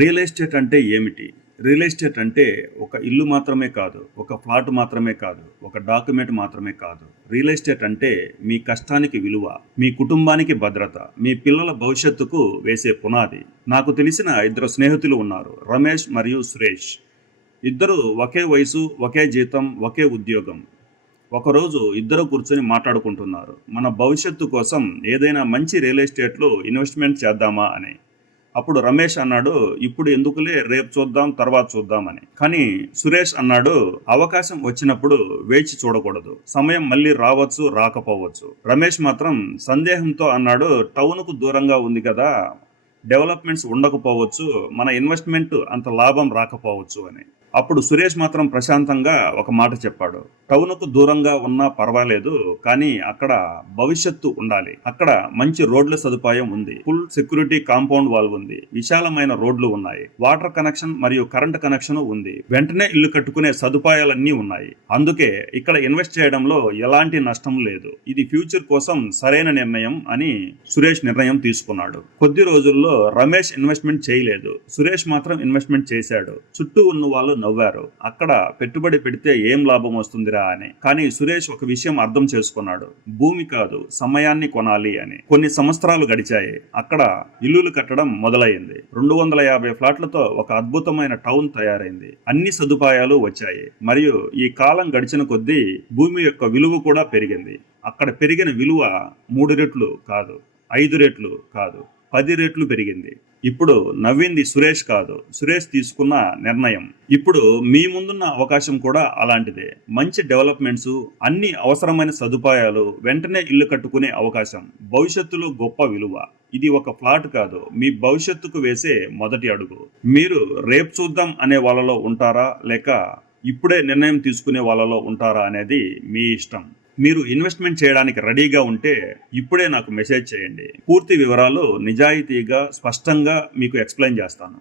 Real estate అంటే ఏమిటి? Real estate అంటే ఒక ఇల్లు మాత్రమే కాదు, ఒక ఫ్లాట్ మాత్రమే కాదు, ఒక డాక్యుమెంట్ మాత్రమే కాదు. రియల్ ఎస్టేట్ అంటే మీ కష్టానికి విలువ, మీ కుటుంబానికి భద్రత, మీ పిల్లల భవిష్యత్తుకు వేసే పునాది. నాకు తెలిసిన ఇద్దరు స్నేహితులు ఉన్నారు, రమేష్ మరియు సురేష్. ఇద్దరు ఒకే వయసు, ఒకే జీతం, ఒకే ఉద్యోగం. ఒకరోజు ఇద్దరు కూర్చొని మాట్లాడుకుంటున్నారు, మన భవిష్యత్తు కోసం ఏదైనా మంచి రియల్ ఎస్టేట్లో ఇన్వెస్ట్మెంట్ చేద్దామా అని. అప్పుడు రమేష్ అన్నాడు, ఇప్పుడు ఎందుకులే, రేపు చూద్దాం, తర్వాత చూద్దామని. కానీ సురేష్ అన్నాడు, అవకాశం వచ్చినప్పుడు వేచి చూడకూడదు, సమయం మళ్ళీ రావచ్చు, రాకపోవచ్చు. రమేష్ మాత్రం సందేహంతో అన్నాడు, టౌన్కు దూరంగా ఉంది కదా, డెవలప్మెంట్స్ ఉండకపోవచ్చు, మన ఇన్వెస్ట్మెంట్ అంత లాభం రాకపోవచ్చు అని. అప్పుడు సురేష్ మాత్రం ప్రశాంతంగా ఒక మాట చెప్పాడు, టౌన్కు దూరంగా ఉన్నా పర్వాలేదు, కానీ అక్కడ భవిష్యత్తు ఉండాలి. అక్కడ మంచి రోడ్ల సదుపాయం ఉంది, ఫుల్ సెక్యూరిటీ కాంపౌండ్ వాల్ ఉంది, విశాలమైన రోడ్లు ఉన్నాయి, వాటర్ కనెక్షన్ మరియు కరెంట్ కనెక్షన్ ఉంది, వెంటనే ఇల్లు కట్టుకునే సదుపాయాలన్నీ ఉన్నాయి. అందుకే ఇక్కడ ఇన్వెస్ట్ చేయడంలో ఎలాంటి నష్టం లేదు. ఇది ఫ్యూచర్ కోసం సరైన నిర్ణయం అని సురేష్ నిర్ణయం తీసుకున్నాడు. కొద్ది రోజుల్లో రమేష్ ఇన్వెస్ట్మెంట్ చేయలేదు, సురేష్ మాత్రం ఇన్వెస్ట్మెంట్ చేశాడు. చుట్టూ ఉన్న వాళ్ళు నవ్వారు, అక్కడ పెట్టుబడి పెడితే ఏం లాభం వస్తుందిరా అని. కానీ సురేష్ ఒక విషయం అర్థం చేసుకున్నాడు, భూమి కాదు, సమయాన్ని కొనాలి అని. కొన్ని సంవత్సరాలు గడిచాయి, అక్కడ ఇల్లులు కట్టడం మొదలైంది. 250 ఫ్లాట్లతో ఒక అద్భుతమైన టౌన్ తయారైంది. అన్ని సదుపాయాలు వచ్చాయి, మరియు ఈ కాలం గడిచిన కొద్దీ భూమి యొక్క విలువ కూడా పెరిగింది. అక్కడ పెరిగిన విలువ 3 రెట్లు కాదు, 5 రెట్లు కాదు, 10 రెట్లు పెరిగింది. ఇప్పుడు నవ్వింది సురేష్ కాదు, సురేష్ తీసుకున్న నిర్ణయం. ఇప్పుడు మీ ముందున్న అవకాశం కూడా అలాంటిదే. మంచి డెవలప్మెంట్స్, అన్ని అవసరమైన సదుపాయాలు, వెంటనే ఇల్లు కట్టుకునే అవకాశం, భవిష్యత్తులో గొప్ప విలువ. ఇది ఒక ఫ్లాట్ కాదు, మీ భవిష్యత్తుకు వేసే మొదటి అడుగు. మీరు రేపు చూద్దాం అనే వాళ్ళలో ఉంటారా, లేక ఇప్పుడే నిర్ణయం తీసుకునే వాళ్ళలో ఉంటారా అనేది మీ ఇష్టం. మీరు ఇన్వెస్ట్మెంట్ చేయడానికి రెడీగా ఉంటే ఇప్పుడే నాకు మెసేజ్ చేయండి. పూర్తి వివరాలు నిజాయితీగా, స్పష్టంగా మీకు ఎక్స్ప్లెయిన్ చేస్తాను.